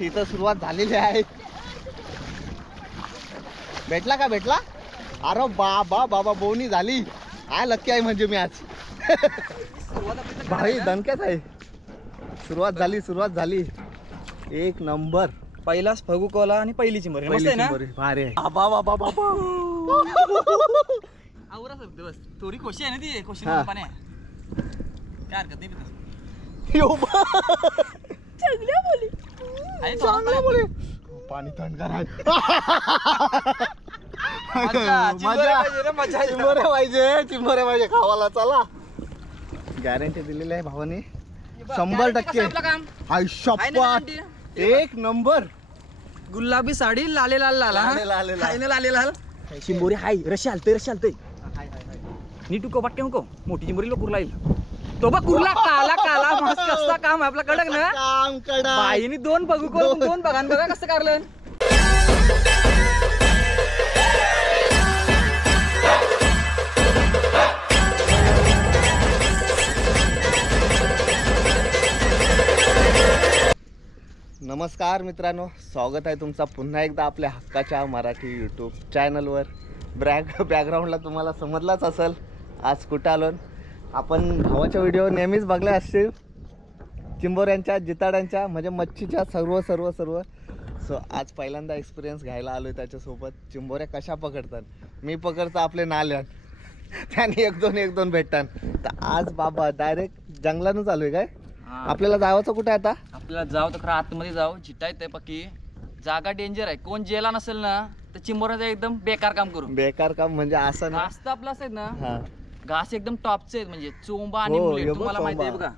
इथं सुरुवात झालेली आहे. भेटला का भेटला? अरे बाबा बाबा बोनी झाली. काय लक्की आहे म्हणजे मी आज. भाई दणक्यात आहे. सुरुवात झाली. एक नंबर. पहिलाच फगू कोला आणि पहिली चिंबोरी मस्त आहे ना. भारी आहे. बाबा बाबा बाबा आवरा सर दिवस थोडी खोशी आहे ना ती खोशी पाणी काय हरकत नाही. चांगल्या बोली पाणी थंडगार आहे. चिंबोऱ्या पाहिजे खावाला. चला गॅरंटी दिलेली आहे भावाने 100%. आयुष्यात एक नंबर. गुलाबी साडी लाले लाल लाल चिंबोरी हाय. रशी हलतय नीट उको पटके नको. मोठी चिंबोरी लोक कुर्ला येईल तो बघ. कुर्ला काला मस्त कसं काम आपला कडक ना काम कडक. बाईनी दोन बघू दोन बघान बघा कसं करलं. नमस्कार मित्रांनो, स्वागत आहे तुमचा पुन्हा एकदा आपल्या हक्काच्या मराठी यूट्यूब चॅनलवर. बॅकग्राऊंडला तुम्हाला समजलाच असेल आज कुठं आलो. आपण भावाच्या व्हिडिओ नेहमीच बघले असतील, चिंबोऱ्यांच्या, जिताड्यांच्या, म्हणजे मच्छीच्या सर्व. सो आज पहिल्यांदा एक्सपिरियन्स घ्यायला आलो आहे त्याच्यासोबत. चिंबोऱ्या कशा पकडतात. मी पकडतो आपले नाल्यान, त्याने एक दोन भेटतात. तर आज बाबा डायरेक्ट जंगलानच आलोय. काय आपल्याला जायचं कुठे आता? आपल्याला जाऊ तर खरं आतमध्ये जाऊ. जिटा येते पक्की जागा डेंजर आहे. कोण जेला नसेल ना तर चिंबोऱ्याचं एकदम बेकार काम करू. बेकार काम म्हणजे असं ना, घास तर आपला आहेत ना, घास एकदम टॉपचे आहेत. म्हणजे चोंबा आणि बुलेट तुम्हाला माहिती आहे बघा.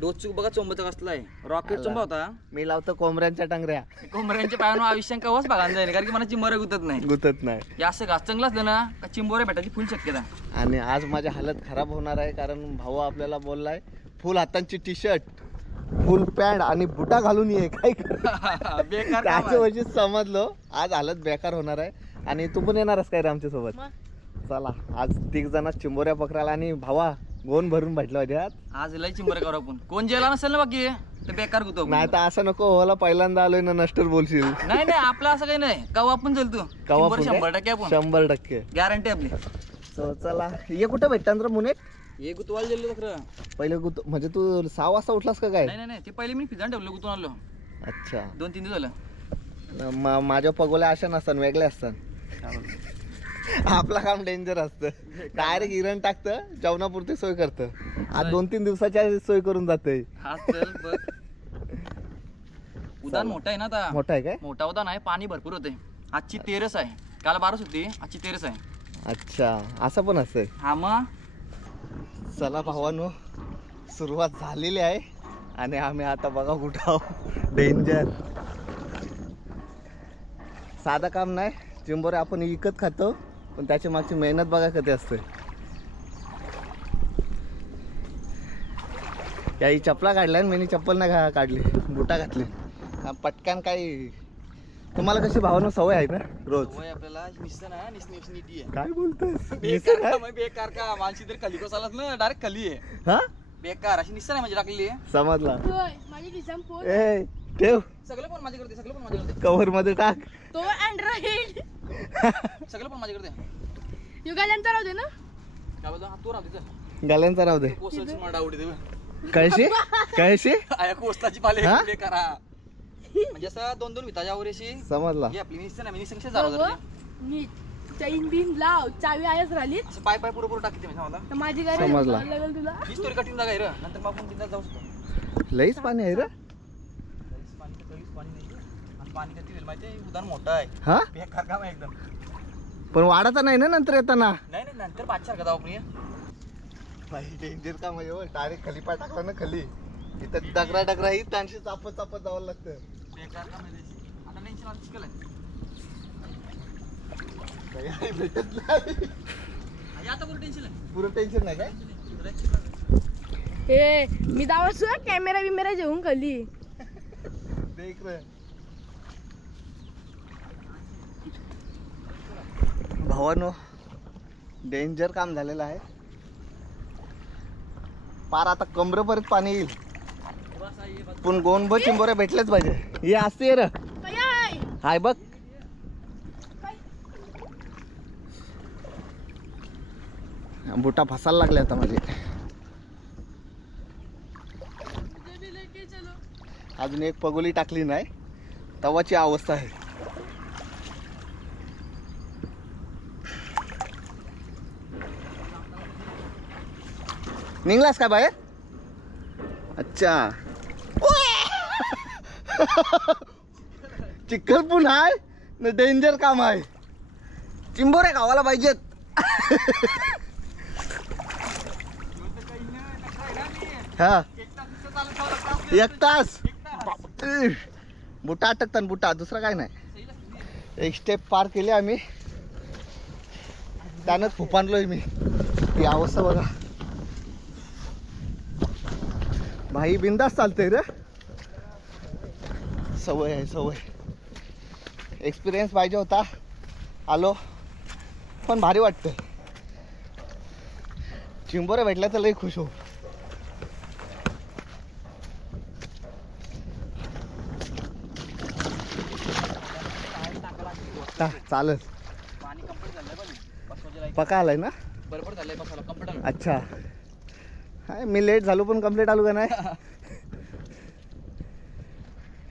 डोचूक बघा चोंबाचा कसला आहे. रॉकेट चोंबा होता. मी लावतो कोंबऱ्यांच्या टांगऱ्या. कोंबऱ्यांच्या पायानं आयुष्यात कवाच बघायला जाईल, कारण की मला चिंबोऱ्या गुतत नाही. असं घास चांगलं असलं ना का चिंबोऱ्या भेटायची फुल शक्यता. आणि आज माझी हालत खराब होणार आहे, कारण भाऊ आपल्याला बोललाय फुल हातांची टी शर्ट, फुल पॅन्ट आणि बुटा घालून ये. काय बेकार त्याच्या वरची समजलो आज हालत बेकार होणार आहे. आणि तू पण येणारच काय रे आमच्या सोबत? चला आज 3 जण चिंबोऱ्या पकडायला. आणि भावा गोन भरून भेटलो आज लय चिंबोऱ्या करू आपण. कोण जेला नसेल ना बाकी तर बेकार गुतो. नाही तर असं नको होला पहिल्यांदा आलोय ना नष्टर बोलशील. नाही आपलं असं काही नाही. कवा आपण चलतो 100% आपण 100% गॅरंटी आपली. चला ये कुठं भेटतात रे मुने? हे गुतवाल गेलो खरं पहिले म्हणजे तू 6 वाजता उठलास का काय? नाही ते पहिले मी फिजान ठेवलं गुतून आलो. अच्छा 2-3 दिवस झालं. माझ्या पगोल्या अशा नसतात, वेगळे असतात. आपलं काम डेंजर असतं. डायरेक्ट इरण टाकतं, जेवणापुरती सोय करतं. आज 2-3 दिवसाच्या सोय करून जाते. उदान मोठा आहे ना आता. मोठा आहे काय? मोठा उदान आहे. पाणी भरपूर होते. आजची 13 आहे. काल 12 होती, आजची 13 आहे. अच्छा असं पण असतंय. हा मग चला भावानो, सुरुवात झालेली आहे. आणि आम्ही आता बघा कुठं आहोत. डेंजर. साधं काम नाही. चिंबोऱ्या आपण विकत खातो, पण त्याची मागची मेहनत बघा कधी असते. याही चपला काढल्या आणि मी चप्पल नाही काढली, बुटा घातली. पटकन काही तुम्हाला कशी भावानो सवय आहे ना रोज? आपल्याला काय बोलतोस? बेकार का माणशी तरी खाली कोसालाच ना डायरेक्ट खाली आहे. हा बेकार अशी निस्सा नाही म्हणजे टाकलेली आहे. समजला. ए ठेव सगळं पण माझ्याकडे कव्हर मध्ये टाक. तो अँड्रॉइड सगळं पण माझ्याकडे. युगाल्यांचा राहू दे ना. काय बोलतो? तू राहू दे. गाल्यांचा राहू दे. कोसलची मला आवडते बघ. कळशी आया कोसलाची पाले बेकार. म्हणजे असं 2-2 विताच्यावर अशी समजला. आपली निस्सा नाही निसंशय झाला. मी चैन बिन लाव, चावी आयच राहिली. असं पाय पुरं टाकते म्हणजे तर माझी गाडी समजला. लागेल तुला. ही स्टोरी कठीण जागा आहे रे. नंतर मग आपण बिंदास जाऊ शकतो. लईच पाणी आहे रे. पाणी किती होईल माहिती आहे? उदान मोठं आहे. हा बेकार काम आहे एकदम. पण वाढायचा नाही ना नंतर येताना? नाही नंतर बादशाह का जाऊ आपण. भाई डेंजर काम आहे. डायरेक्ट खाली पाय टाकला ना खाली, इथं डगरा ही ताणशी चापत जावं लागतं. बेकार काम आहे त्याची. आता टेन्शन आलं चिकल आहे. काही भेटत नाही. आता पुरं टेन्शन नाही काय? हे मी दावस कॅमेरा घेऊन खाली देख रे भावानो. डेंजर काम झालेलं आहे. पार आता कमरेपर्यंत पाणी येईल. पण गोनभर चिंबोरे भेटलेच पाहिजे. हे असते र काय आहे? हाय बघ. बुटा फसायला लागले आता माझे. अजून एक पगोली टाकली नाही तवाची अवस्था आहे. निघलास का बाहेर? अच्छा. चिखल पण आहे ना, डेंजर काम आहे. चिंबोरे गावाला पाहिजेत. हा एक तास बुटा अटकतात बुटा, दुसरं काय नाही. एक स्टेप पार केली आम्ही, त्यानंच फुपानलोय मी. ही अवस्था बघा भाई, बिंदास चालतंय रे. सवय आहे सवय. एक्सपिरियन्स पाहिजे होता, आलो पण भारी वाटतंय. चिंबोरे भेटल्या तर लई खुश हो. चालत पाणी कंप्लीट झालंय पण बसवायला पका आलाय ना. बरोबर झालंय बसायला कंप्लीट. अच्छा. हाय मी लेट झालो पण कंप्लीट आलो का नाही.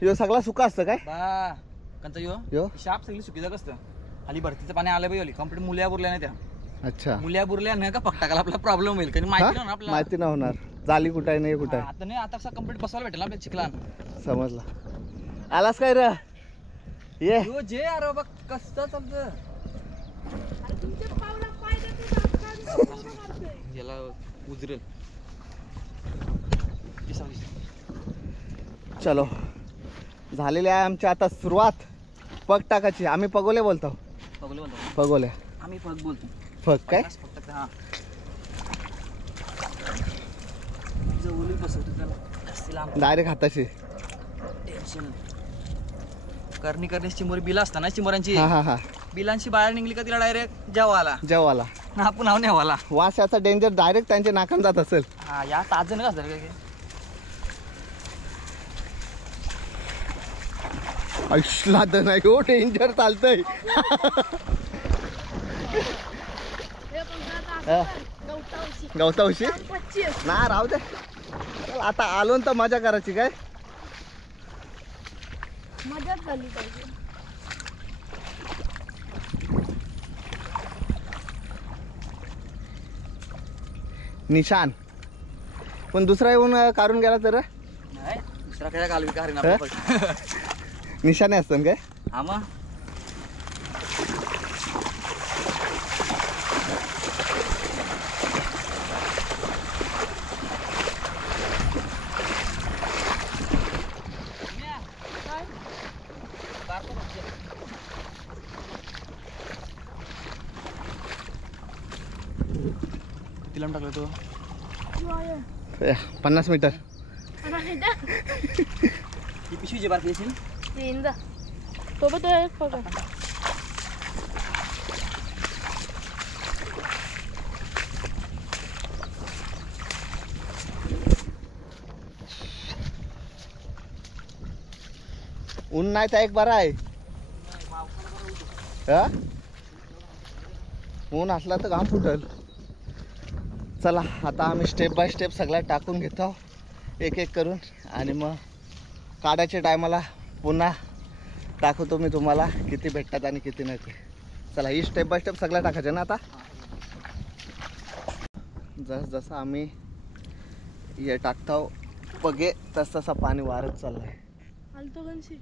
ह्यो सगळा सुका असतं काय? बा कंचा यो यो शाप सगळी सुकीचं असतं. खाली भरतीचं पाणी आलं पाहिजे. कंप्लीट मुल्या बुरल्या नाही त्या. अच्छा. मुल्या बुरल्या नाही का पक टाकायला आपला प्रॉब्लेम होईल. कारण माहिती नाही ना आपल्याला. माहिती नाही होणार जाली कुठं आहे नाही कुठं आहे. आता नाही, आता कसं कंप्लीट बसवायला भेटेल आपल्या चिखला. समजला. आलास काय रे? ये यो जे अरे बघ कसं चालतं. अरे तुमच्या पावला पाय देते. याला उजरेल. चलो झालेली आहे आमची आता सुरुवात पग टाकायची. आम्ही पगोले बोलतो. पगले बोलतो पगोले. आम्ही पग बोलतो. पग काय? फक्त हा जवळ बसवतो त्याला जास्ती लांब. डायरेक्ट हाताशी. टेन्शन करणी चिंबोरी बिला असताना चिंबोऱ्यांची हा हा हा. बिलांची बाहेर निघली का तिला डायरेक्ट जेवाला जेवाला आपण आव नेवाला. वास याचा डेंजर डायरेक्ट त्यांच्या नाकान जात असेल. हा या ताज जण कसं काय ऐशला तर नाही हो, डेंजर चालतंय. हे पण हा. गवतावशी गवतावशी 25 ना राहू दे. चल, आता आलो तर मजा करायची काय. मजाच झाली पाहिजे. निशान पण दुसरा येऊन काढून गेला तर नाही दुसरा काय घालवी का हरिण हा? आपल्या. निशाने असतात काय? हा मग किती लांब टाकलं तो? 50 मीटर. ही पिशवी जे बारकी असेल तो पण तो एक पकड. ऊन नाही तर एक बरा आहे. हा? ऊन असला तर घाम फुटल. चला आता आम्ही स्टेप बाय स्टेप सगळ्या टाकून घेतो एक एक करून आणि मग काढायच्या टायमाला पुन्हा दाखवतो मी तुम्हाला किती भेटतात आणि किती नाही ते. चला ही स्टेप बाय स्टेप सगळ्या टाकायच्या ना. आता जसं आम्ही हे टाकतो पगे तसं पाणी वारत चाललंय. आलतो गणशी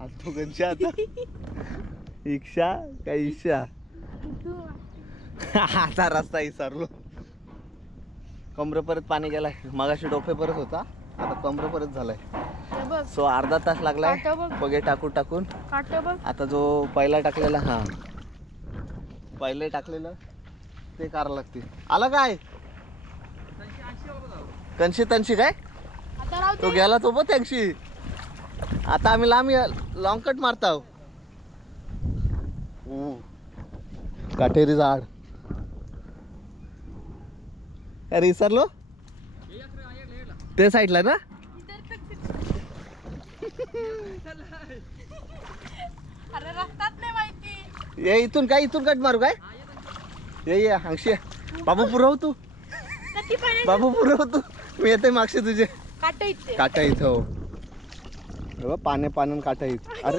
आलतो गणशी आता इक्षा का ईशा. आता रस्ता विसरलो. कमरे परत पाणी गेलाय. मगाशी डोफे परत होता आता कमरे परत झालाय. बघ सो अर्धा तास लागलाय काटा बघ. पगे टाकून टाकून. काट बघ. आता जो पहिला टाकलेला हा पहिले टाकलेलं ते करावं लागते. आला काय कणशी तनशी काय आता राहू तो दे. गेला तो बघ त्यांशी. आता आम्ही लांब लॉंग कट मारताव. काटेरी झाड अरे विसरलो ते साईडला ना. अरे रस्ताच नाही माहिती. ये इथून कट मारू काय? ये हंगशी बाबू पुरव तू. नक्की पाहिजे. बाबू पुरव तू. मी येते मागशी तुझे. काटा इथे. काटा इथं हो. पाण्यान काटा इथं. अरे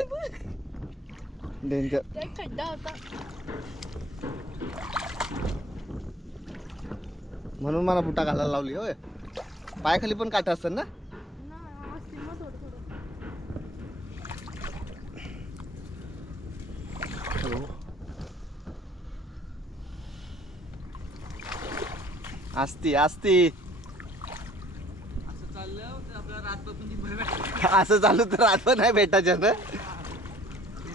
डेंजर. त्या खड्डा होता. म्हणून मला बुटा घालायला लावली होय. पायाखाली पण काटा असतात ना? असती असं चाललं तर आपल्याला रातभर पण दिवसभर भेटतं. असं चालू तर रात्र नाही भेटायचं ना.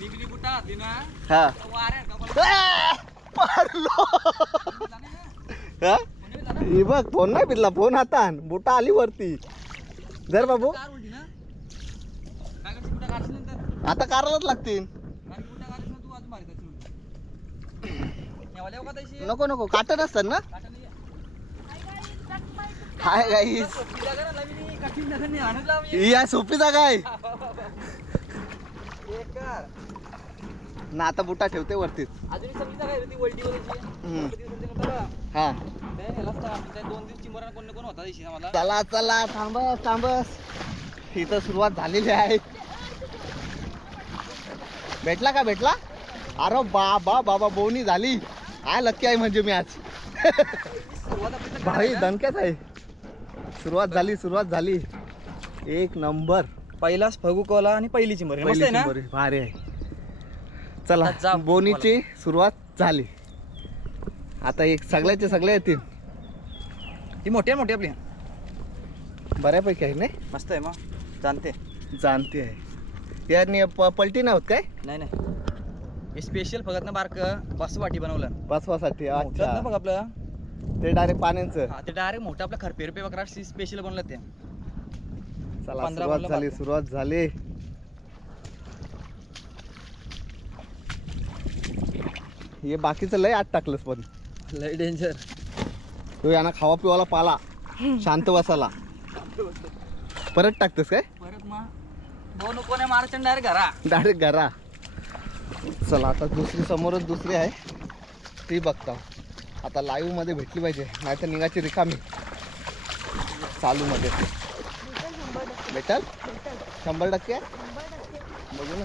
निघली बुटा आली ना हा तर वाऱ्या का मारलो. हा? हे बघ फोन नाही पिरला. फोन हातान बुटा आली वरती. जर बाबू कार उलटी ना काय करते बुटा काढशील नंतर आता कारालाच लागतील. आणि बुटा काढशील ना तू अजून भारी करशील. यावाल्या का तशी नको काटा नसतात ना. काटा नाही हाय गाईस. सोपी जागा ना नवीन कठीण जागा नाही आणत लावली. ही आहे सोपी जागा आहे एक कार ना. आता बुटा ठेवते वरतीच. अजून एक सगळी जागा आहे रे ती वल्टी वगैरेची. हा ह्यालाच तर 2 दिवस चिंबरा कोण ना कोण होता दिशी आम्हाला. चला थांबस. ही तर सुरुवात झालेली आहे. भेटला का? अरे बाबा बोनी झाली. काय लक्की आहे म्हणजे मी आज. सुरुवात आपली भाई दणक्यात आहे. सुरुवात झाली. एक नंबर. पहिलाच फगू कोला आणि पहिली चिंबरी मस्त आहे ना. भारी आहे. चला आता जा. बोनीची सुरुवात झाली. आता एक सगळ्याचे सगळे येतील. ही मोठी आपली बऱ्यापैकी आहे नाही. मस्त आहे मग जाणते आहे. याने पलटी नाही होत काय? नाही हे स्पेशल फक्त ना बारक बस वाटी बनवलं बसवासाठी. मोठं ना अच्छा बघ आपलं. ते डायरेक्ट पाण्याचं. हा ते डायरेक्ट मोठं आपलं खरपे रुपये वगैरे स्पेशल बनवलं ते. चला 15 बनलं सुरुवात झाली. हे बाकीचं लय आत टाकलंस पण. लय डेंजर. तो यांना खावा पिवाला पाला. शांत बसाला. परत टाकतोस काय? परत मग दोन कोणी मारचंड डायरेक्ट घरा. चला आता समोरच दुसरी आहे ती बघता. आता लाईव्ह मध्ये भेटली पाहिजे नाही तर निघायची रिकामी. चालू मध्ये भेटल 100%. बघू ना.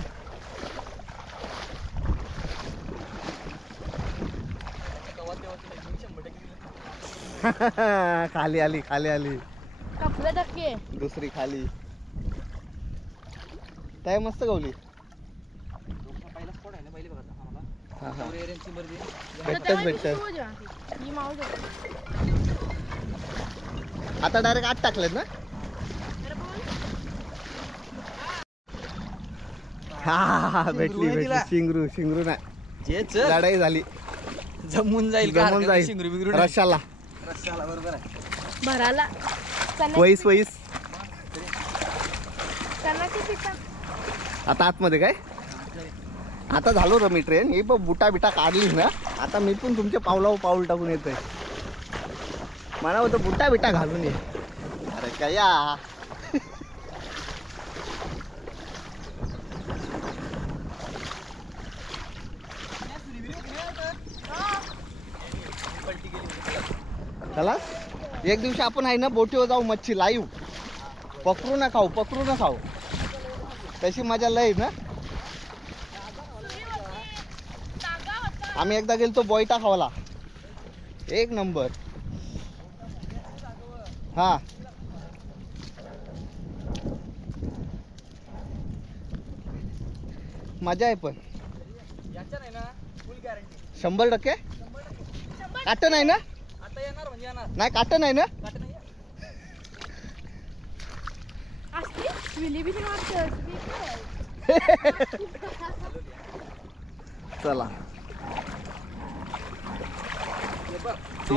खाली आली. कपडे टक्के. दुसरी खाली. काय मस्त गवली. पहिला स्पॉट आहे ना पहिले बघा आम्हाला. हा भेटत ही मावस आता डायरेक्ट आत टाकलेत ना. हा भेटली. शिंगरू नाही. जे चल लढाई झाली. जमून जाईल शिंगरू बिंगरू रशाला बरोबर आहे. भराला वहीस चण्याची पिठा. आता आतमध्ये काय? आता झालो र मी ट्रेन. ही पण बुटा बिटा काढली ना. आता मी पण तुमच्या पाऊल टाकून येतोय. मला होतं बुटा बिटा घालून ये. अरे काय या. चला एक दिवशी आपण आहे ना बोटीवर जाऊ. मच्छी लाईव्ह. पकडू ना खाऊ. तशी मजा लय ना. आम्ही एकदा गेलतो बोयटा खावाला. एक नंबर. हा मजा आहे पण. 100%. काट नाही ना. आता येणार म्हणजे येणार. नाही काट नाही ना. चला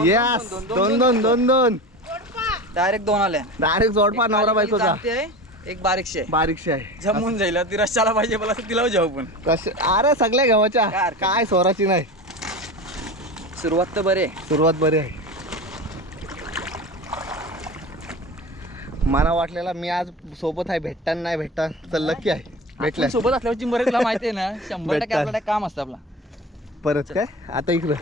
यस. दोन डायरेक्ट 2 आले. डायरेक्ट जोडपा नवरा बायकोचा. एक बारीकशे आहे. जमून जाईल. ती रश्याला पाहिजे मला तिला जाऊ पण. अरे सगळ्या गव्हाच्या काय स्वराची नाही. सुरुवात तर बरे. सुरुवात बरी आहे. मला वाटलेला मी आज सोबत आहे. भेटताना नाही भेटता तर लकी आहे. भेटल्या. आपण सोबत असल्यावर चिंबोरी तुला माहिती आहे ना 100% भेटतात. आपलं काम असतं आपला. परत काय आता इकडं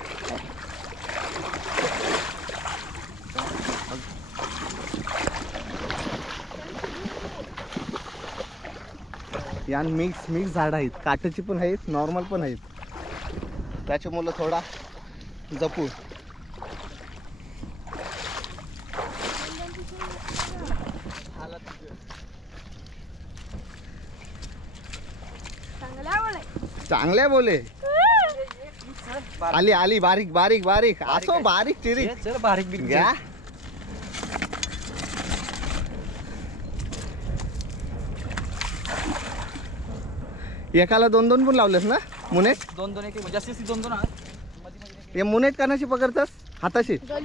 यान मिक्स झाड आहेत, काटेची पण आहेत, नॉर्मल पण आहेत. त्याच्यामुळं थोडा जपू. चांगल्या बोले. आली आली बारीक बारीक बारीक असो बारीक चिरी चल बारीक बिरीक घ्या. एकाला 2-2 पण लावलेस ना मुनेट? 2-2 एक म्हणजे जास्तीत 2-2 आहात. हे मुनेट कानाशी पकडतस हाताशी? 15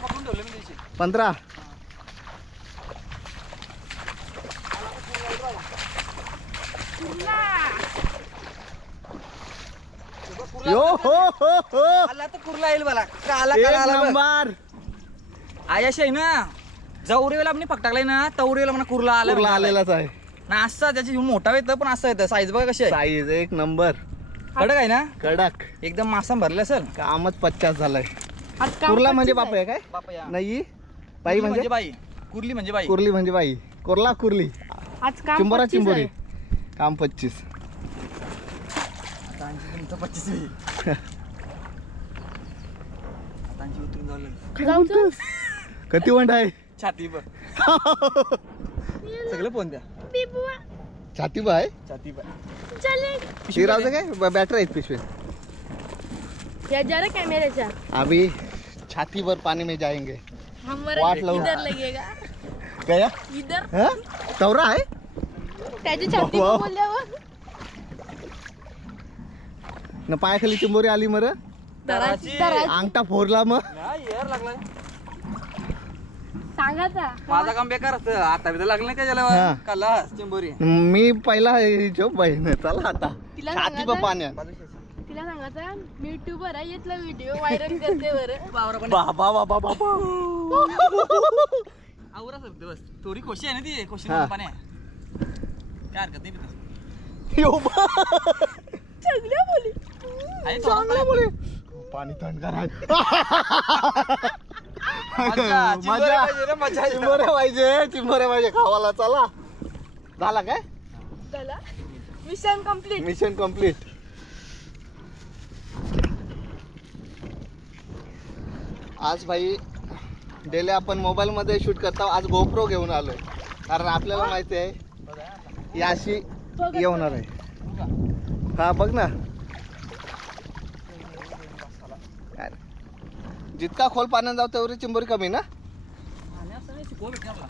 पकडून ठेवले मी त्याचे. 15. यो हो हो हो आला तर कुर्ला येईल मला. काला एक काला आला बघ. नंबर. आयाशी आहे ना जवरेला आपण पकटाकलाय ना तवरेला म्हणा कुर्ला आला कुर्ला आलेलाच आहे. ना असं त्याची मोठा येतं पण असं येतं. साईज बघा कशी आहे. साईज एक नंबर कडक आहे ना कडक. एकदम मासा भरला असेल. कामच 50 झालाय. कुर्ला म्हणजे बाप आहे काय? बापया. नाही बाई म्हणजे बाई. कुर्ली म्हणजे बाई. कुर्ली म्हणजे बाई. कुर्ला कुर्ली आज काम चिंबोरा 25 चिंबोरी. आहे. काम 25. आता आणखी तुमचं 25 आहे. आता आणखी उतरून जावं लागेल. जाऊचं? किती वंड आहे? छाती बघ. सगळं फोन द्या. बिबुआ, छाती बा आहे. छाती बघ. चले. शिरावचं काय बॅटरी आहेत पिशवे. या जरा कॅमेऱ्याच्या. अभी छाती भर पानी में जाएंगे. हमारा वाट लावून. इधर लगेगा. क्या इधर हाँ? तवरा आहे. त्याची छाती वाह. बोलल्यावर न पायाखाली चिंबोरी आली मर. दराची. अंगठा फोरला मग. नाही यार लागला. सांगायचा. माझा काम बेकार असतं. आता बिदा लागलं काय हा. झालं कला चिंबोरी. मी पहिला हिशोब बहीण चला आता तिला छाती सांगायचं? पर पाण्यात. तिला सांगायचा मी युट्यूबर आहे यातला व्हिडिओ व्हायरल करते बरं. बाबा बाबा बाबा. आवरा सर दिवस थोडी खोशी आहे ना ती खोशी हा. पाणी आहे. काय हरकत नाही तिथं. यो बा. चांगल्या बोली. आहे थोडं चांगलं पाणी. बोले. पाणी थंडगार आहे. मजा, चिंबोऱ्या पाहिजे रे, मजा आहे. चिंबोऱ्या पाहिजे खावाला. चला झाला काय चला मिशन कम्प्लीट. Mission complete. आज भाई डेली आपण मोबाईल मध्ये शूट करतो. आज गोप्रो घेऊन आलोय कारण आपल्याला माहिती आहे याशी येणार आहे. हा बघ ना. काय? जितका खोल पाण्यात जाऊ तेवढी चिंबोरी कमी ना. आणि असं नाही, शिकवा भेटते आपला.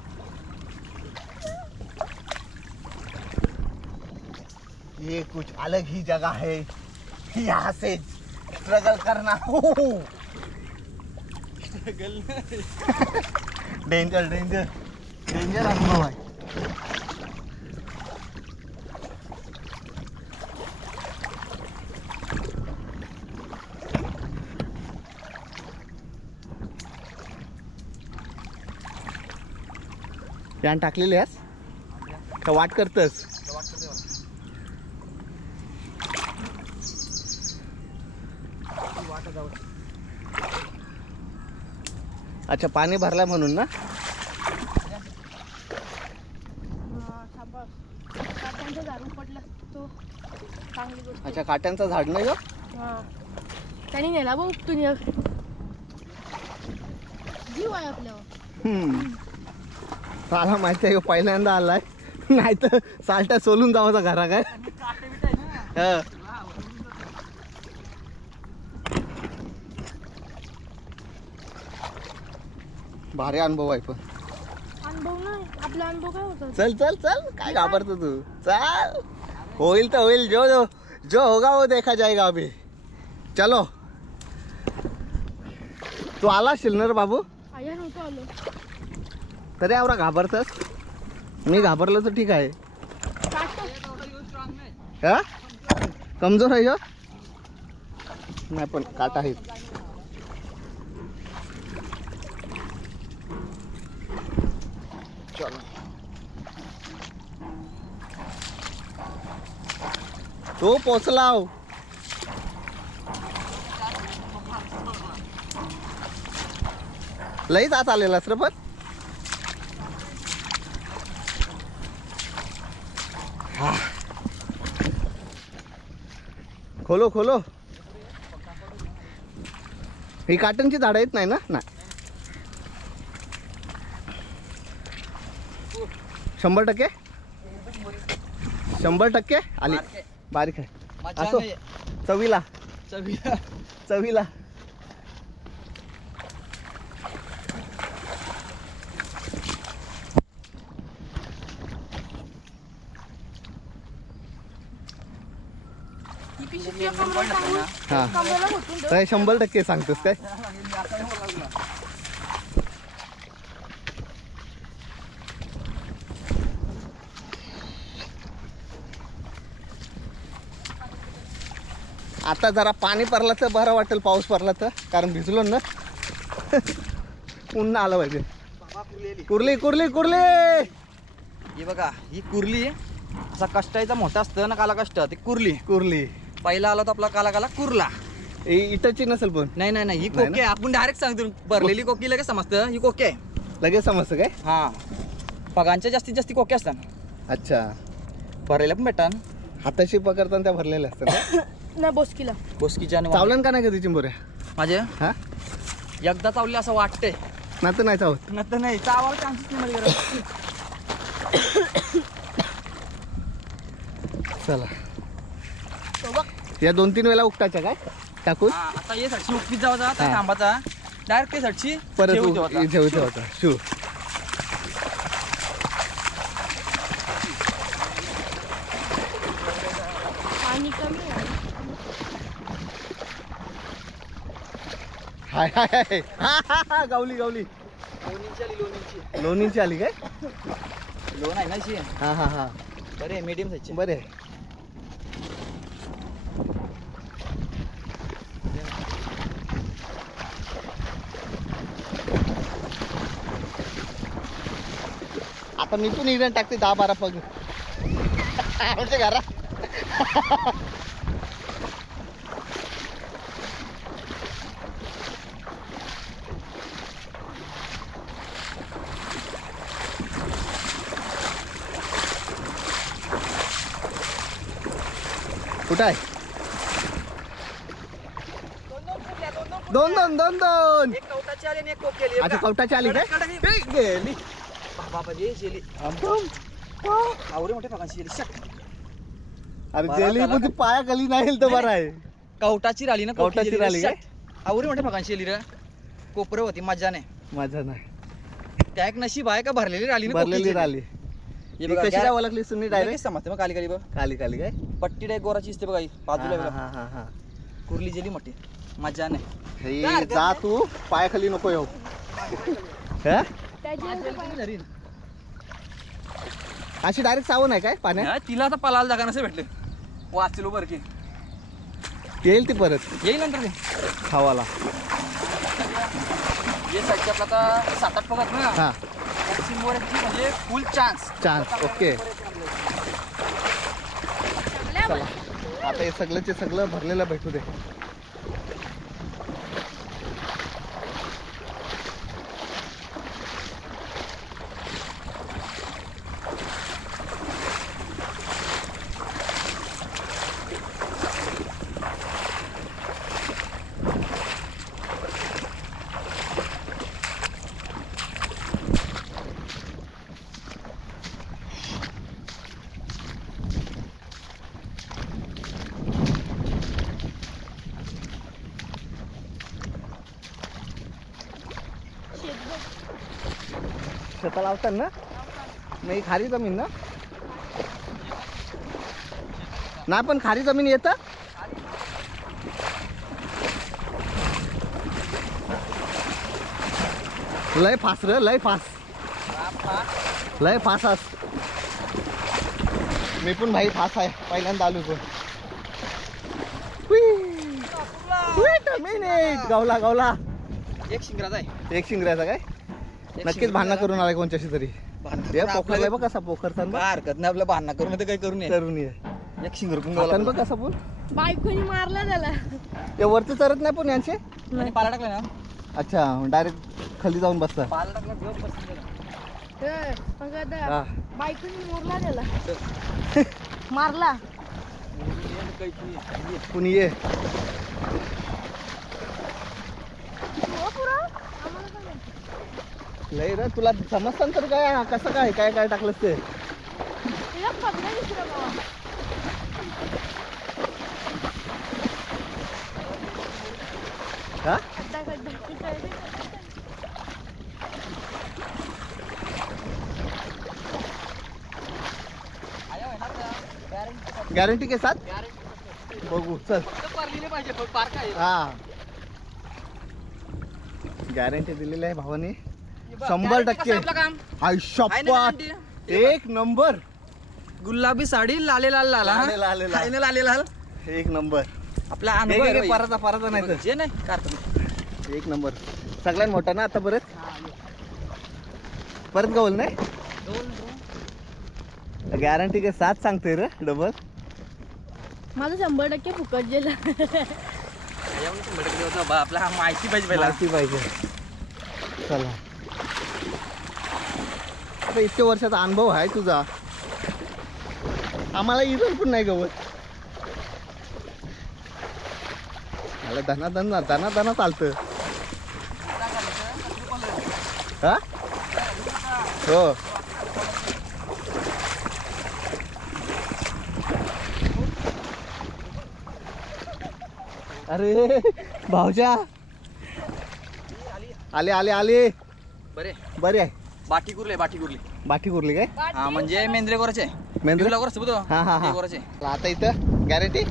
ये कुछ अलग ही जगह है. यहाँ से स्ट्रगल करना. डेंजर डेंजर डेंजर अनुभव आहे. यान टाकलेली आहेस का वाट करतस? अच्छा पाणी भरला म्हणून ना. काट्यांचं झाडून पडलं तो चांगली गोष्ट. अच्छा काट्यांचा झाड नाही ग. हा त्यांनी नेला बघ उपटून एक. जीव आहे आपल्यावर. मला माहिती आहे पहिल्यांदा आलाय नाही तर साल्टा सोलून जावाचा घरा काय. हा. भारी अनुभव आहे पण. अनुभव नाही आपला अनुभव काय होता. चल चल चल काय घाबरतो तू. चल होईल तर होईल. जो जो जो होगा वो देखा जाएगा. अभी चलो. तू आला असशील ना रे बाबू. आया नव्हतं आलो. तरी आवरा घाबरतस. मी घाबरलो तर ठीक आहे. हा कमजोर आहे नाही पण काटा आहे. चलो तो पोचलाव. लईच आत आलेला सर पण. हा. खोलो खोलो. ही काटनची झाडं येत नाही ना. नाही 100% 100% आली. बारीक आहे असो. चवीला चवीला. हा काय 100% सांगतोस काय. आता जरा पाणी पडलं तर बरं वाटेल. पाऊस पडला तर कारण भिजलो ना. पुन्हा आलं पाहिजे. कुर्ली कुर्ली कुर्ली. ही बघा ही कुर्ली. असा कष्टाचा मोठा असतं ना काला कष्ट ते कुर्ली. कुर्ली पहिला आला तो आपला काला काला कुर्ला. इटाची नसेल पण. नाही नाही नाही ही कोके आपण डायरेक्ट सांगतो. भरलेली कोकी लगेच समजतं ही कोके आहे. लगेच समजतं काय. हा पगांच्या जास्तीत जास्त कोके असतात. अच्छा भरायला पण भेटान. हाताशी पकडताना त्या भरलेल्या असतात. नाही बोसकीला. बोसकीच्या चावलं का नाही कधी चिंबोऱ्या. माझे हा एकदा चावले असं वाटतंय. ना तर नाही चावत. नंतर नाही चावायला चान्सेस नाही माझ्याकडे. चला तो बघ. या 2-3 वेळा उकटायच्या काय टाकून हा, आता ये साडशी उकतीच जावाचा त्या हा. थांबाचा डायरेक्ट ते साडशी परत ठेवायचा. ठेवता शू. पाणी कमी आहे. हाय हाय हाय. हा, गावली गावली. लोणीची आली लोणीची. लोणीची आली काय. लोण आहे ना अशी. हा हा हा बरे मीडियम साईजची. बरे. आता मी पण इव्हेंट टाकते 10-12 पग आमच्या घरात. कुठं आहे. 2 एक कवटाची आली आणि एक कोकी आली. अच्छा कवटाची आली काय. कडक, कडक. ए, गेली. बाबा जे जेली आवरे मोठे पगांची जेली. शक. अरे बरा जेली झाला पण ती पाया खाली नाही तर बरं आहे. कवटाची राहिली ना कवटाची राहिली काय? आवरे मोठे पगांची जेली रे. कोपरं होती मजा नाही. माझा नाही. त्या एक नशीब आहे का भरलेली राहिली ना भरलेली कोकीची. राहिली. हे ती बघा, कशी गॅर- काय ओळखली तुम्ही लगेच डायरेक्ट. समजते मग काली काली बघ. काली काली काय. पट्टी डाय गोराची असते बघा ही. बाजूला आहे हा, बघा. हा, हा, हा. कुर्ली जेली मोठी मजा नाही. हे जा तू पायाखाली नको येऊ. हा? त्याच्या अशी डायरेक्ट सावण आहे काय पाण्यात. हा, तिला आता पलाला जागा नसे भेटले. वाचलो बरं की येईल ती परत येईल नंतर ते. खावाला. ये साईडच्या आपला आता 7-8 पगात ना. हा शिंबोऱ्याची म्हणजे फुल चान्स. चान्स. ओके चला आता हे सगळंचे सगळं भरलेलं भेटू दे. शेता लावतात ना. नाही खारी जमीन ना. नाही पण खारी जमीन येतं. लय फास रे लय फास. लय फास अस. मी पण भाई फास आहे पहिल्यांदा आलो पण. गावला गावला. एक शिंगराचा आहे. एक शिंगऱ्याचा काय. एक नक्कीच शिंगराचा. भांडणं करून आलाय कोणच्याशी तरी. भांडणं हे करून पोखर आहे आपल्याला बघ कसा पोखरचा काय हरकत नाही आपलं भांडणं करून ते काही करू नये. करून ये. एक शिंग रुकून हातानं बघ कसा पूल. बायकोनी मारला त्याला. ते वरती चरत नाही पण यांचे. पाला टाकला ना, अच्छा डायरेक्ट खाली जाऊन बसता. पाला टाकला घेऊन बसून गेला. मग आता हा. बायकोनी मारला त्याला. मारला. कुणी ये लय रे तुला समजतं तर काय कसं काय काय काय टाकलं ते. हा गॅरंटी के साथ बघू चल. हा गॅरंटी दिलेली आहे भावाने 100%. आयुष्यात एक नंबर. गुलाबी साडी लाले लाल लाल हा? लाले लाल लाल. फायनल लाले लाल. एक नंबर. आपला अनुभव आहे बाई. पराचा पराचा नाही तर जे नाही कारत एक नंबर. सगळ्यात मोठा ना आता परत गवल नाही. गॅरंटी के साथ सांगते रे डबल. माझं 100% फुकट गेलं. आपला माहिती पाहिजे पहिला. माहिती पाहिजे. चला आता इतक्या वर्षाचा अनुभव आहे तुझा. आम्हाला इथून पण नाही गवत. मला दना चालतं. हा हो अरे भाऊजा आले आले आले. बरे बरे आहे. बाटी कुरले बाटी कुरली. बाठी कुरली काय. हा म्हणजे मेंद्रे गोराचे. मेंद्रे? हा हा, हा. गोराचे. आता इथं गॅरंटी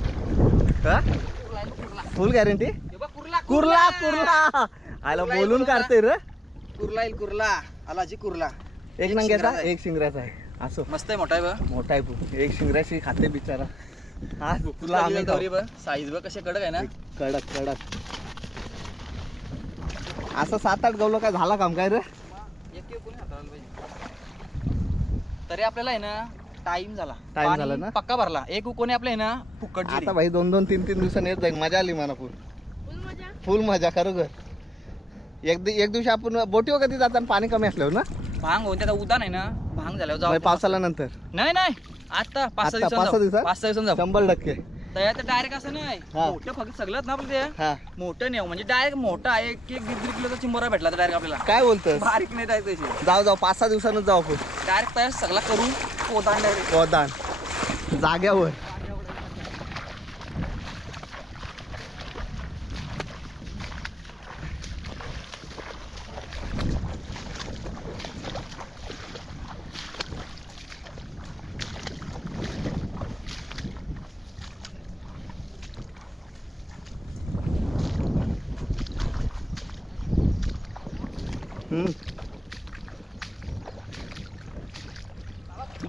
फुल गॅरंटी. कुर्ला कुर्ला आला बोलून काढते रे. कुर्ला येईल कुर्ला. आलाजी कुर्ला. एक नंग्याचा एक शिंगऱ्याचा आहे. असो मस्त आहे मोठा आहे बघ. मोठा आहे पूल. एक शिंगऱ्याशी खाते बिचारा. हा तुला आम्ही जाऊ. साईज बघ कसे कडक आहे ना. कडक कडक असं 7-8 गवलं काय झाला काम काय रे. तरी आपल्याला आहे ना टाइम झाला. Time पाणी झाला ना? पक्का भरला. एक उकोने आपल्या आहे ना फुकट गेली. आता भाई 2-2-3-3 दिवसांनी येत जाईल. मजा आली मला फुल मजा खरोखर. एक दिवशी आपण बोटीवर कधी जाताना पाणी कमी असल्यावर ना. भांग होऊन त्याचा उदान आहे ना. भांग झाल्यावर जाऊ. पावसाला नंतर नाही नाही आता 5-6 आता 5-6 दिवसात? 5-6 दिवसांनी जाऊ. 100%. तर डायरेक्ट असं नाही. हा. मोठं फक्त सगळंच ना आपलं ते हा मोठं नाही म्हणजे डायरेक्ट मोठा आहे. 1-1.5 किलोचा चिंबोरा भेटला तर डायरेक्ट आपल्याला. काय बोलतोस. बारीक नाही डायरेक्ट तशी. जाऊ 5-6 दिवसांनी जाऊ आपण. डायरेक्ट तयार सगळा करून पोदान डायरेक्ट. गोदान जाग्यावर.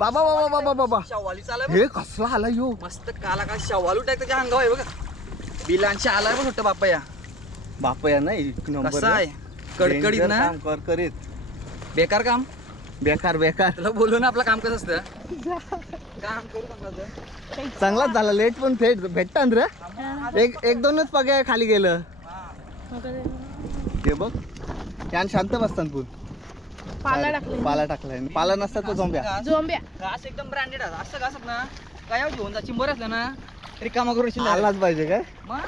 बाबा बाबा बाबा बाबा शवाली चालय हे कसला आला यो. मस्त काला का शवालू टाक त्याच्या अंगावर आहे बघा. बिलांची आलाय बघ छोटं बाप्पा या. बापया नाही एक नंबर. कसा आहे कडकडीत ना. करकरीत. बेकार काम. बेकार बेकार. तुला बोलू ना आपलं काम कसं असतं. काम करू समजा. चांगलाच झाला. लेट पण भेटतात रे. एक दोनच पगार खाली गेलं. हे बघ यान शांत बसतात पूल. पाला टाकले. पाला टाकलाय. पाला नसता तो झोंब्या. झोंब्या घास एकदम ब्रँडेड असं घासत ना. काय घेऊन जा चिंबर असलं ना रिकामा करू. आलाच पाहिजे काय. मग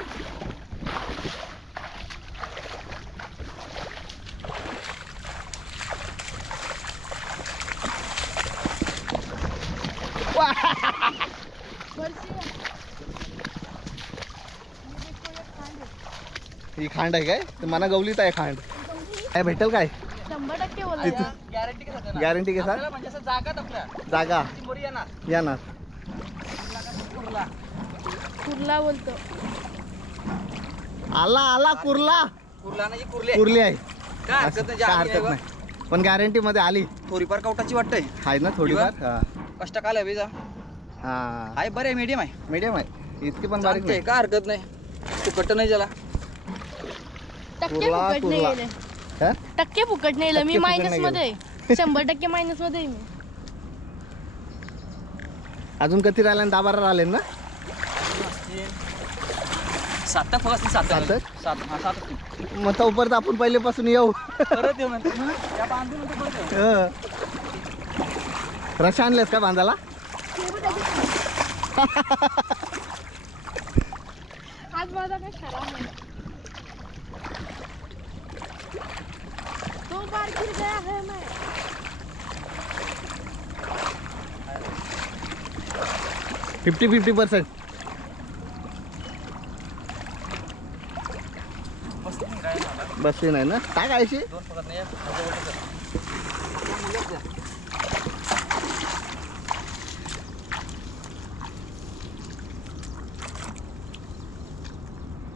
ही खांड आहे काय. तर मना गवलीत आहे खांड. काय भेटेल काय 100% बोला. गॅरंटी कसं गॅरंटी के साथ. म्हणजे असं जागात आपल्या जागा चिंबोरी येणार. येणार. कुर्ला कुर्ला बोलतो. आला आला कुर्ला. कुर्ला नाही कुर्ले. कुर्ली आहे. काय हरकत नाही. काय जागी आहे हरकत बघ. नाही. पण गॅरंटी मध्ये आली. थोडीफार कवटाची वाटतंय. आहे ना थोडीफार. हा कष्ट काल बेजा हा आहे. बरं मीडियम आहे. मीडियम आहे. इतकी पण बारीक चालतंय नाही. काय हरकत नाही. फुकट नाही त्याला. टक्के कुर्ला, फुकट नाही कुर्ला. गेले. हा? टक्के फुकट नाही गेलं. मी टक्के फुकट मायनस नाही मध्ये आहे. 100% मायनस मध्ये आहे मी. अजून किती राहिले? 10-12 राहिले ना? 7 तक फक्त 7 सात? 7 7 असतील. मग तोपर्यंत आपण पहिलेपासून येऊ. परत येऊ नंतर मग त्या बांधून नंतर परत येऊ. रशा आणलेस का बांधाला? आज माझा काय खराब नाही. तो बार गिर गया है मैं. 50-50%. मस्त नाही काय झालं. बसली नाही ना? काय कायची? 2 पकड नाही काय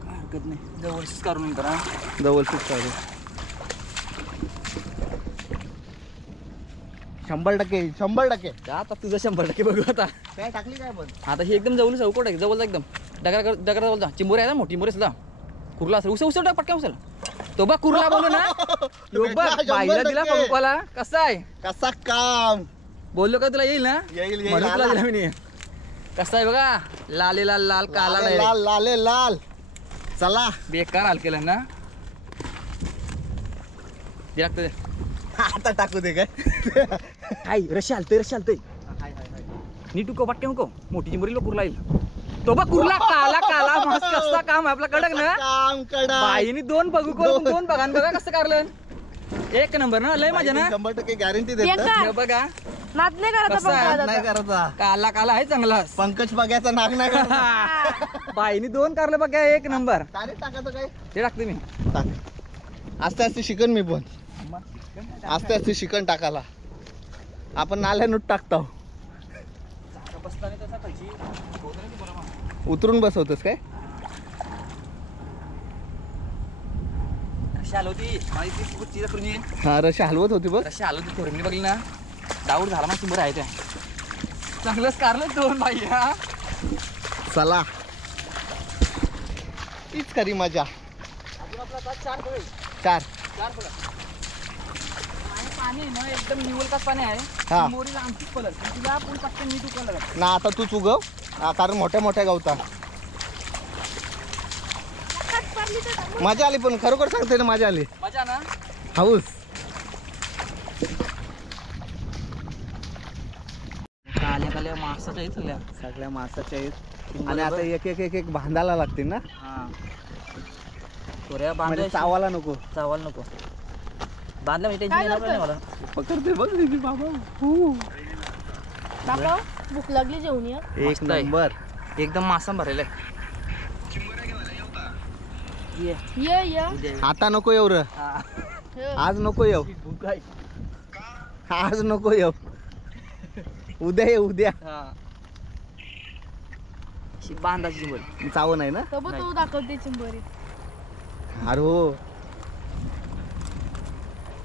हरकत नाही. जवळच करून करा. जवळचीच काढू. 100%. आता तुझं 100% बघू आता. काय टाकली काय पण? आता हे एकदम जवळ चौकोट आहे जवळ एकदम डगर जवळ जा. चिंबोरी आहे ना मोठी मोरी सुद्धा. कुर्ला असेल उसळ टाक पटकन उचल. तो बघ कुर्ला बोलू ना. यो बघ बाईला दिला पप्पाला. कसा आहे? कसा काम? बोललो का तुला येईल ना? येईल म्हणून तुला दिला मी. कसा आहे बघा. लाले लाल लाल काला नाही. लाल लाले लाल. चला बेकार हाल केलं ना. दे. आता टाकू दे काय? हाय रशी हलतय. नीट उको पटकन उको. मोठी चिंबोरी कुर्ला येईल. तो बघ कुर्ला काला मस्त कसा काम आपला कडक ना. काम कडा. बाईने 2 बघू करून 2 बघा बघा कसं करलं. 1 नंबर ना. लय मजा ना. 100% गॅरंटी देत. बेकार. हे बघा नाद नाही करायचा कसा आहे? पंकज नाही आता. करायचा. काला आहे चांगला. पंकज बघायचा नाग नाही करायचा. बाईने 2 कारलं बघा 1 नंबर. काय टाकायचं काय? ते टाकते मी. टाक. आस्ते शिकन मी पण. आस्ते शिकन टाकायला. आपण नाल्यानूट टाकतो. उतरून बसवतोस काय? रशी हलवती. हा रशी हलवत होती बघ. रशी हलवती थोडी बघली ना. डाऊट झाला माझी बरं आहे त्या. चांगलंच कारलं 2 बाई. हा चला तीच खरी मजा. अजून आपला 4 4 पाणी आहे ना एकदम निवलकाच पाणी आहे. हा. मोरीला आमचीच कलर तुला आपण पटकन नीट उकळलं. ना आता तूच उगव. कारण मोठ्या गवता मजा आली. पण खरोखर सांगते ना मजा आली. मजा ना. हाऊस. काल्या मासाच्या आहेत सगळ्या. सगळ्या मासाच्या आहेत. आणि आता एक बांधायला लागते ना. हा थोड्या म्हणजे बांधल्या चावाला नको. चावायला नको. बांधल्या म्हणजे टेन्शन येणार नाही मला. पकडते बघ दीदी बाबा. बाबा भूक लागली जेवण या. एक मस्त आहे. नंबर. एकदम मासा भरायला आहे. ये ये उद्या ये. आता नको येऊ र. हा. आज नको येऊ. भूक आहे. आज नको येऊ. उद्या ये उद्या. हा अशी बांधाची चिंबोरी. चाव नाही ना. तो बघ तो दाखवते चिंबोरी. अरे हो.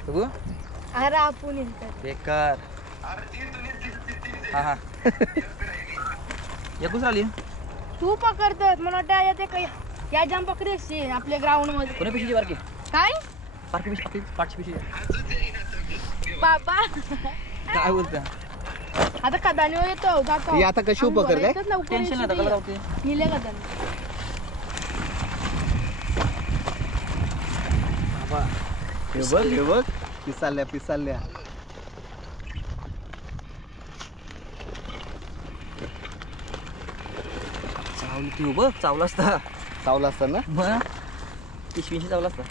बघू अरे आपण येतात. बेकार. हा एकूच राहिली. तू पकडतोय मला वाटतं येते काही या जाम पकडे असते आपल्या ग्राउंड मध्ये. कोणी पिशीची बारकी काय बारकी पिशी आपली पाठची पिशी. बाबा काय बोलता. आता कदाने येतो दाखव. ही आता कशी पकड काय? टेन्शन नाही त्याला जाऊते. निले कदाने. हे बघ पिसाल्या. चावली तू बघ. चावला असता. चावला असता ना. मग पिशवीशी चावला असता.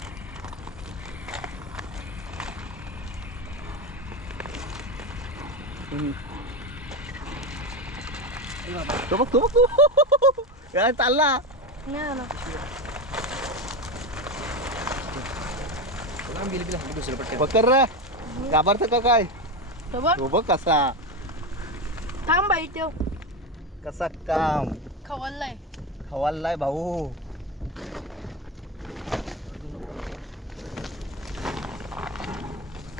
तो बघ तू. यार चालला. नाही आला. दुसरं पटकन. पकड रे. घाबरतं का काय? तो बघ तो बघ कसा थांब बाई ठेव. कसा काम खवललाय. खवाललाय भाऊ.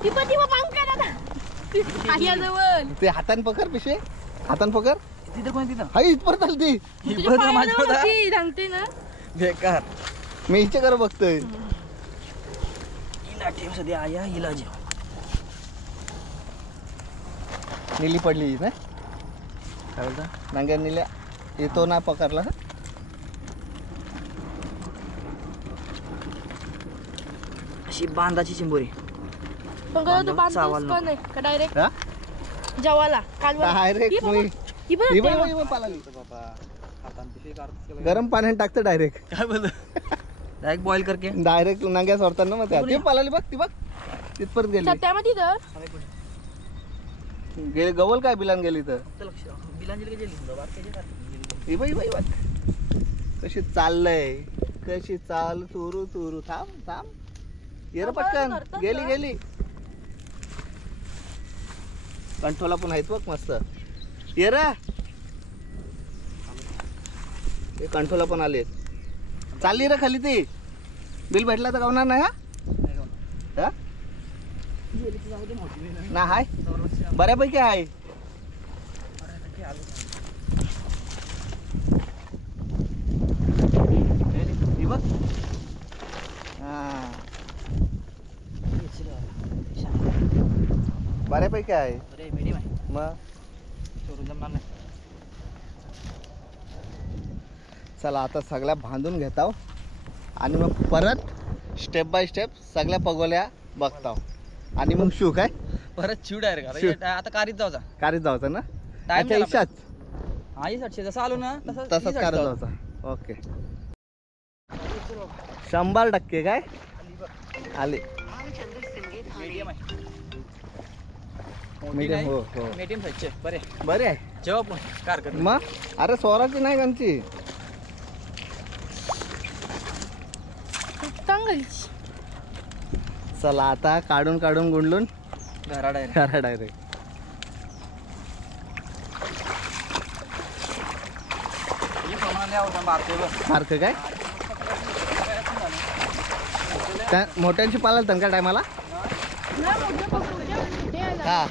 ती पंकज आता. आयाजवळ. ते हातान पकड पिशे. हातान पकड. तिथं कोण तिथं हाय इथपर्यंत आली ती. तुझ्या पायाला वरती सांगते ना. बेकार. मी हिच्याकडे बघतोय. हिला ठेव सध्या आया हिला जेव. नीली पडली ना. काय बोलता नांग्या निल्या येतो ना पकडला. अशी बांधाची चिंबोरी. पण का तू चावल बांधतोस का नाही का डायरेक्ट हा जेवाला कालवण डायरेक्ट मी ही बघ ही बघ, तेव्हा. ही बघ पालाली. गरम पाण्यात टाकतं डायरेक्ट. काय बोलतो डायरेक्ट बॉईल करके डायरेक्ट नांग्या सोडतात ना मग त्या ती पालाली बघ ती बघ तिथपर्यंत गेली. सत्यामध्ये तर गेली गवल काय बिलान गेली तर ही बघ, ही बघ, ही बघ. कशी चाललंय कशी चाल तुरू तुरू थांब थांब ये रे पटकन गेली गेली. कंठोला पण आहेत बघ मस्त ये रे. ते कंठोला पण आले चालली रे खाली ती. बिल भेटला तर गावणार नाही. हा ना हाय बऱ्यापैकी आहे. ही बघ हा बऱ्यापैकी आहे मीडियम आहे मग. चोरून जमणार नाही. चला आता सगळ्या बांधून घेताव आणि मग परत स्टेप बाय स्टेप सगळ्या पगोल्या बघताव आणि मग शू काय परत शिव डायरेक्ट शिव. आता कारीत जाऊचा कारीत जायचं ना. Time अच्छा झाला इशाच हा 800 जसं आलो ना तसंच काढत जायचा. ओके 100% काय आले मीडियम आहे मीडियम. हो हो मीडियम साईजचे बरे बरे आहे जेव्हा पण कार कर मग. अरे सोराची नाही कंची चांगलीच. चला आता काढून काढून गुंडलून घरा डायरेक्ट करा डायरेक्ट. सारखं काय त्या मोठ्यांची पालाल का टायमाला. हा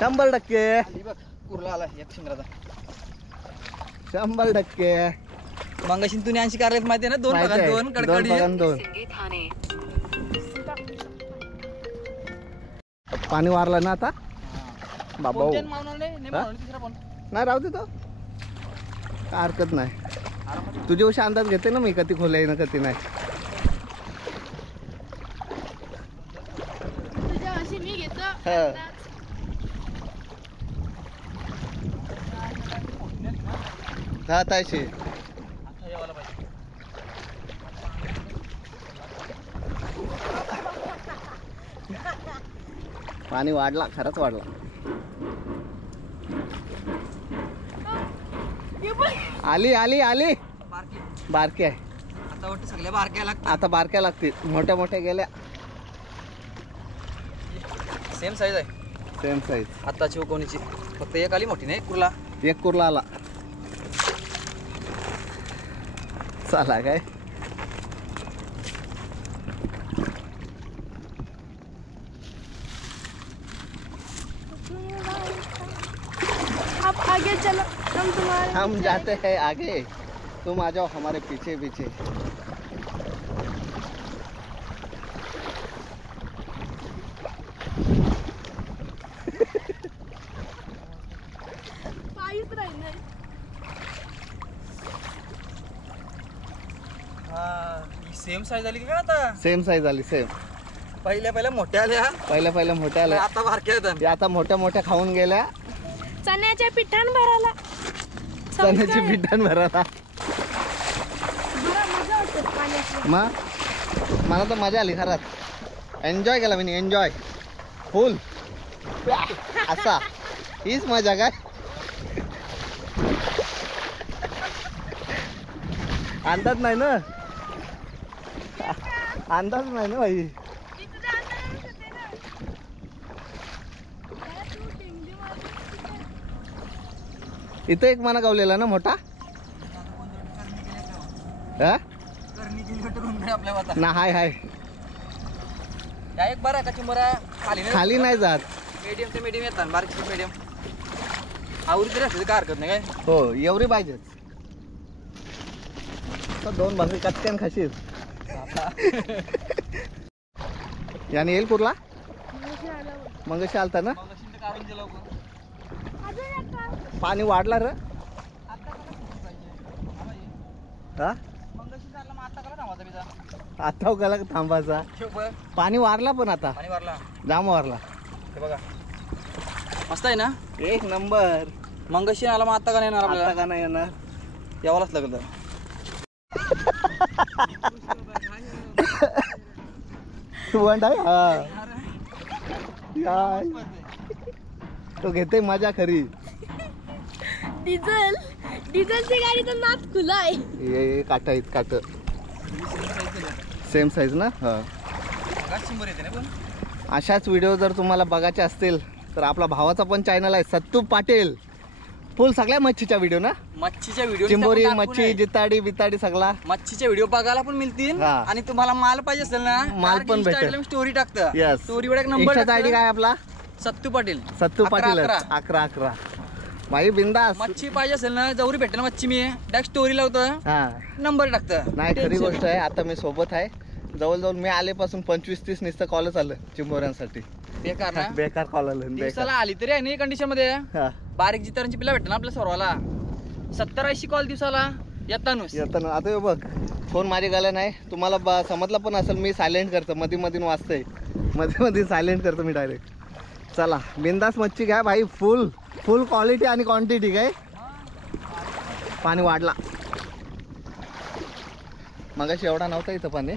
100% बघ कुर्ला आला एक शिंगराचा 100% मंगाशी तुम्ही 80 कारलेत माहिती आहे ना. दोन माहिती पगार आहे. दोन दोन कडकडी पगार दोन. पाणी वारलं ना आता बाबा. कोणत्यानं मावणार नाही मावणार तिसरा पण नाही राहू दे तो काय हरकत नाही. तुझ्या वर्षी अंदाज घेते ना मी कधी खोले ना कधी नाही. तुझ्या अशी मी घेतो हा. हा तायशी आता यावाला पाहिजे. पाणी वाढला खरंच वाढला. आली आली आली बारकी बारकी आहे आता वाटतं सगळ्या बारक्या लागतात. आता बारक्या लागतील. मोठ्या मोठ्या गेल्या सेम साईज आहे सेम साईज. आत्ताची कोणीची फक्त एक आली मोठी नाही कुर्ला. एक कुर्ला आला. चला काय आप आगे चलो हम तुम्हारे हम जाते हैं आगे तुम आ जाओ हमारे पीछे पीछे. पायीच राहिले. सेम साईज आली का आता. सेम साईज आली सेम. पहिल्या मोठ्या आल्या पहिल्या मोठ्या आल्या. आता बारक्या येतात. या आता मोठ्या मोठ्या खाऊन गेल्या. चण्याच्या पिठान भराला चण्याची पिठान भराला. बरं मजा वाटते पाण्यात. मग मला तर मजा आली खरंच. एन्जॉय केला मी एन्जॉय फुल असा. हीच मजा काय. अंदाज नाही ना अंदाज नाही ना भाई. इथं एक मना गावलेला ना मोठा. हा आपल्या वाता ना हाय हाय या एक बरं का चिंबोरा खाली खाली नाही जात. मीडियम ते मीडियम येतात बारकी मीडियम आवडी तरी असते काय हरकत नाही काय. हो एवढी पाहिजेच. तर दोन भाकरी कच्च्यान खाशील. याने येईल कुर्ला मग आलता ना. काढून दिलं पाणी वाढला र हा आता गेला थांबायचा पाणी वारला पण आता जाम वारला हे बघा मस्त आहे ना एक नंबर मंगशी आला मग आता का नाही येणार आता आपल्याला का नाही येणार यावंच लागलं वंड आहे हा यार. तो घेते मजा खरी डिझेलची गाडी तर नाच खुला आहे. ये काट आहेत काट सेम साईज ना हा अशाच व्हिडिओ जर तुम्हाला बघायचे असतील तर आपला भावाचा पण चॅनल आहे सत्तू पाटील फुल सगळ्या मच्छीच्या व्हिडिओ ना मच्छीच्या व्हिडिओ चिंबोरी मच्छी जिताडी बिताडी सगळा मच्छीचे व्हिडिओ बघायला पण मिळतील हा. आणि तुम्हाला माल पाहिजे असेल ना माल पण भेटेल. स्टोरी टाकतं यस स्टोरीवर एक नंबर आयडी काय आपला सत्तू पाटील सत्तू 11, पाटील 11. 11 भाई बिंदास मच्छी पाहिजे असेल ना जवरी भेटेल मच्छी मी डायरेक्ट स्टोरी लावतो हा नंबर टाकतं नाही खरी गोष्ट आहे आता मी सोबत आहे जवळजवळ मी आलेपासून 25-30 नुसतं कॉलच आलं चिंबोऱ्यांसाठी बेकार ना बेकार कॉल आलं दिवसाला आली तरी आहे ना कंडिशन मध्ये हा बारीक जितारांची पिला भेटते ना आपल्या सर्वाला 70-80 कॉल दिवसाला येतानुस येताना आता हे बघ फोन माझे गेला नाही तुम्हाला समजलं पण असेल मी सायलेंट करतो मध्ये मधून वाचतंय मध्ये सायलेंट करतो मी डायरेक्ट चला बिंदास मच्छी घ्या भाई फुल क्वालिटी आणि क्वांटिटी काय पाणी वाढला मगाशी एवढा नव्हता इथं पाणी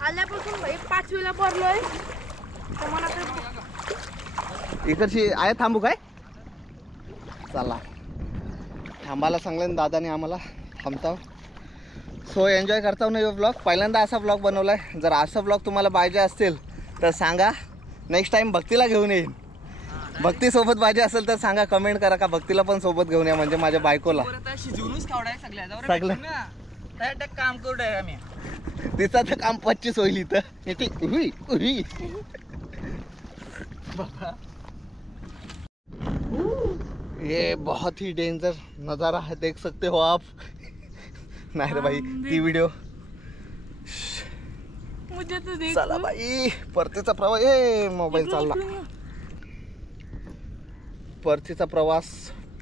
आल्यापासून भाई 5वीला पडलोय तर मला इकडची आहे थांबू काय चला थांबायला सांगलं ना दादाने आम्हाला थांबताव सो एन्जॉय करताव ना ब्लॉग पहिल्यांदा असा ब्लॉग बनवलाय जर असा ब्लॉग तुम्हाला पाहिजे असतील तर सांगा नेक्स्ट टाइम भक्तीला घेऊन येईन भक्ती सोबत पाहिजे असेल तर सांगा कमेंट करा का भक्तीला पण सोबत घेऊन या म्हणजे माझ्या बायकोला शिजवूनच खावडाय सगळं. सगळ्या काम करू आम्ही तिचं तर काम 25 होईल इथं येते उही उही ये बहुत ही डेंजर नज़ारा है देख सकते हो आप नाही रे भाई ती व्हिडिओ मुझे तो देख चला भाई परतीचा प्रवास ए मोबाईल चालला परतीचा प्रवास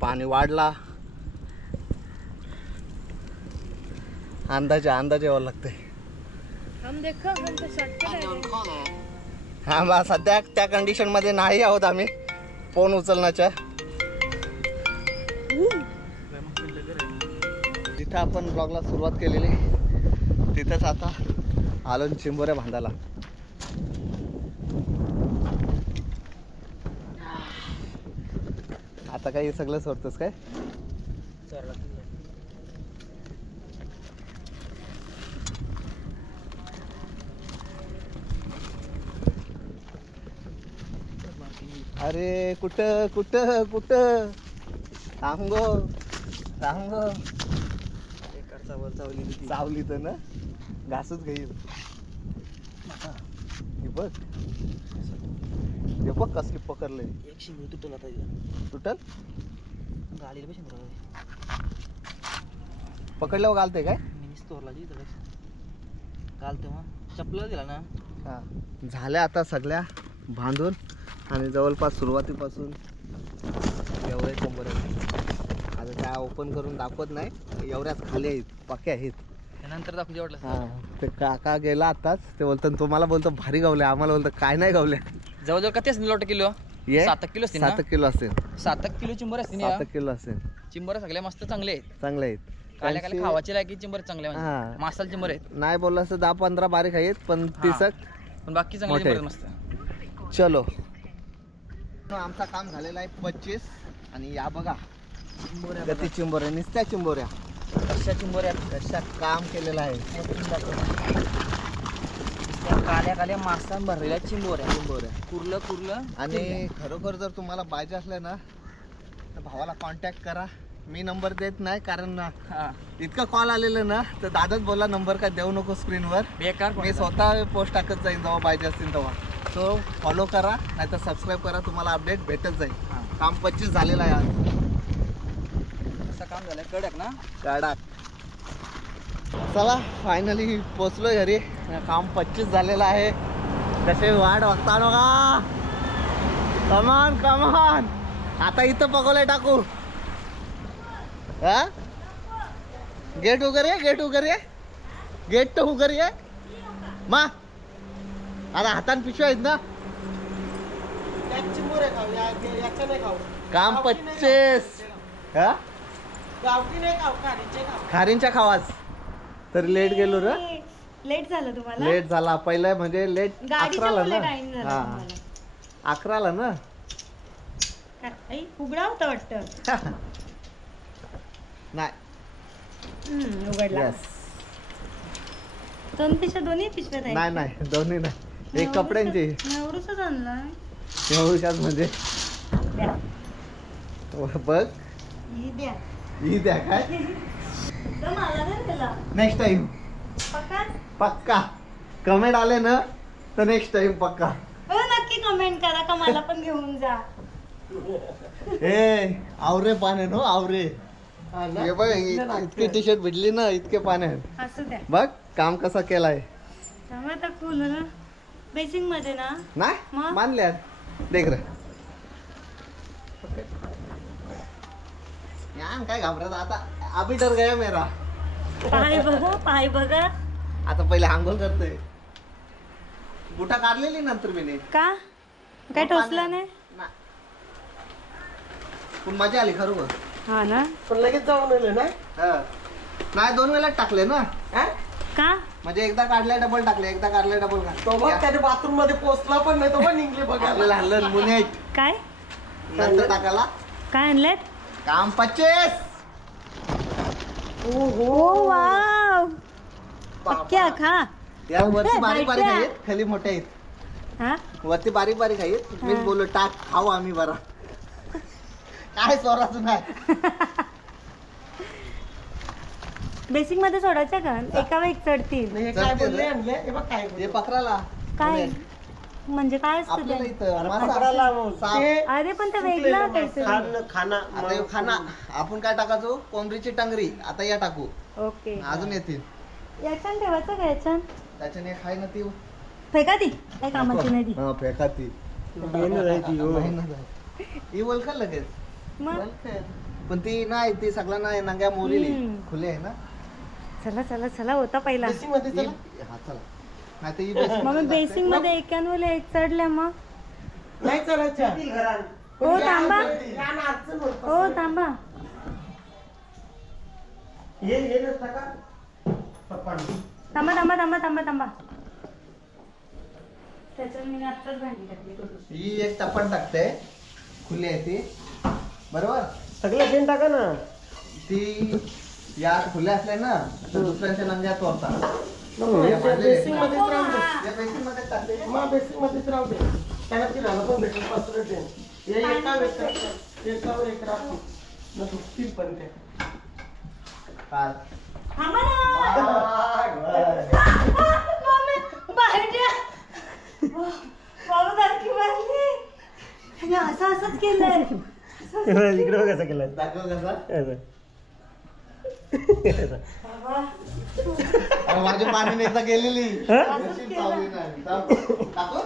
पाणी वाढला अंदाजे यावं लागतंय हम देखो हम तो शॉर्टकट हा बा सध्या त्या कंडिशन मध्ये नाही आहोत आम्ही फोन उचलण्याच्या जिथं आपण ब्लॉगला सुरुवात केलेली तिथंच आता आलो चिंबोऱ्या बांधायला आता काय हे सगळं सोडतोस काय अरे कुठं कुठं कुठं सांगो सांगो चावली तर ना घासूच घेईल हे बघ हे बघ कसली पकडले एक शिंगू तुटल आता तुटल गाडीला पैसे पकडल्यावर घालते काय मिनी स्टोरला जी घालतो मग चपला दिला ना हा झाल्या आता सगळ्या बांधून आणि जवळपास सुरुवातीपासून एवढे कंबर आता काय ओपन करून दाखवत नाही एवढ्याच खाली आहेत पक्के आहेत नंतर दाखवू जेवढलं हा ते काका गेला आताच ते बोलतात तुम्हाला बोलतो भारी गावल्या आम्हाला बोलतो काय नाही गावल्या जवळजवळ किती असतील लोट किलो ये 7 किलो असतील 7 किलो असेल 7 किलो चिंबर असतील 7 किलो असेल चिंबर सगळ्या मस्त चांगले आहेत चांगले आहेत काल्या काल्या खावाचे लायकी चिंबर चांगले हा. मासाल चिंबर आहेत नाही बोललं असं 10-15 बारीक आहेत पण हा. तिसक पण बाकी चांगले मोठे. चिंबर मस्त चलो आमचा काम झालेला आहे 25 आणि या बघा गती चिंबोऱ्या नुसत्या चिंबोऱ्या कशा चिंबर आहेत कशा काम केलेलं आहे त्या काल्या काल्या मासान भरलेल्या चिंबोऱ्या चिंबोऱ्या कुर्लं आणि खरोखर जर तुम्हाला पाहिजे असलं ना तर भावाला कॉन्टॅक्ट करा मी नंबर देत नाही कारण ना हा इतकं कॉल आलेलं ना तर दादाच बोला नंबर काय देऊ नको स्क्रीनवर बेकार मी स्वतः पोस्ट टाकत जाईन जेव्हा पाहिजे असतील तेव्हा सो फॉलो करा नाहीतर सबस्क्राईब करा तुम्हाला अपडेट भेटत जाईल हा. काम 25 झालेलं आहे आज असं काम झालंय कडक ना गाडा चला फायनली पोचलोय घरी काम 25 झालेलं आहे कसे वाट बघता बघा कमान कमान. आता इथं पकोले टाकू. हा गेट वगैरे गेट तर वगैरे मा आता हातान पिशव्या आहेत ना. काम 25. हा खारींच्या खावाच तर लेट गेलो रे. लेट झालं तुम्हाला लेट झाला पहिलं म्हणजे लेट गाडीच्या 11ला मुळे ना. टाइम झाला हा तुम्हाला. 11ला ना. आई उघडा होता वाटतं. नाही उघडला. यस. दोन पिशव्या दोन्ही पिशव्यात आहेत. नाही दोन्ही नाही. एक कपड्यांची एवढंच आणलं. एवढ्याच म्हणजे द्या. बघ ही द्या. ही द्या काय तर मला नाही दिला. नेक्स्ट टाइम पक्का? पक्का. कमेंट आले ना तर नेक्स्ट टाइम पक्का. हो नक्की कमेंट करा का मला पण घेऊन जा. ए आवरे पाने नो आवरे. हे बघ इतकी टी शर्ट भेटली ना इतके पाने आहेत. असू द्या. बघ काम कसा केलाय. त्यामुळे आता cool ना बेसिंग मध्ये ना. नाही मग? मानल्या देख रे. यान काय घाबरत आता. अभी डर गया मेरा. पाय बघा. आता पहिले आंघोळ करतोय. बुटा काढलेली नंतर मी का काय टोचला नाही. पण मजा आली खरोखर. हा ना. पण लगेच जाऊन आले ना. नाही 2 वेळा टाकले ना. का म्हणजे एकदा काढले डबल टाकले एकदा काढले डबल तो बघ त्याने बाथरूम मध्ये पोहोचला पण नाही. तो पण निघले बघायला. आपल्याला हल्लं मुने काय नंतर टाकायला. काय आणलंय. काम 25. ओ वाव पक्क्या खा. या वरती बारीक बारीक बायट्या. आहेत खाली मोठे आहेत. हा वरती बारीक बारीक आहेत. मीच बोललो टाक खाऊ आम्ही बरा. काय स्वराचं नाही. बेसिक मध्ये सोडायचं का एका वेळी चढतील. हे काय बोलले आणले हे बघ काय हे बोलले. पकडाला काय म्हणजे काय असतं आपल्याला ते. इथं मासा. पकडायला साप. ते अरे पण ते वेगळं काहीतरी. खाना आता ह्यो खाना आपण काय टाकायचो कोंबडीची टंगरी आता या टाकू. ओके अजून येतील याच्यान ठेवायचं का याच्यान त्याच्याने खाय ना ती. फेका ती काय कामाची नाही ती. हा फेका ती. मेहनत आहे ती, हो. मेहनत आहे. ही वलखल लगेच मग वलखल. पण ती नाही ती सगळ्यांना नांग्या मोरली खुले आहे ना. चला चला चला होता पहिला. बेसिंग मध्ये ही- चला. हा चला नाही तर ही basic मग मध्ये बेसिक मध्ये एकांवर एक चढल्या मग. नाही चलायच्या. हो थांबा रान अडचण होत. हो थांबा. हे नसतं का पप्पा. थांबा थांबा थांबा थांबा थांबा. त्याच्यात मी आत्ताच भांडी टाकली. ही एक टपण टाकते खुली आहे ती बरोबर. सगळं घेऊन टाका ना. ती या खुल्या असल्या ना तर दुसऱ्यांच्या नंग्या तोडतात. बेसिंग मध्येच राहू दे. या बेसिंग मध्ये टाकते. मग बेसिंग मध्येच राहू दे. त्याला फिरायला पण भेटेल 5 रुपये. हे एकावर एक राहतो न दुखतील पण ते. काल थांबा ना. मम्मी, बाहेर या. बाबा दारकी वाजली. आणि असंच केलंय. इकडे बघ कसं केलं. दाखव कसा. बाबा माझ्या पाण्याने एकदा गेलेली. असंच केलं. टाकू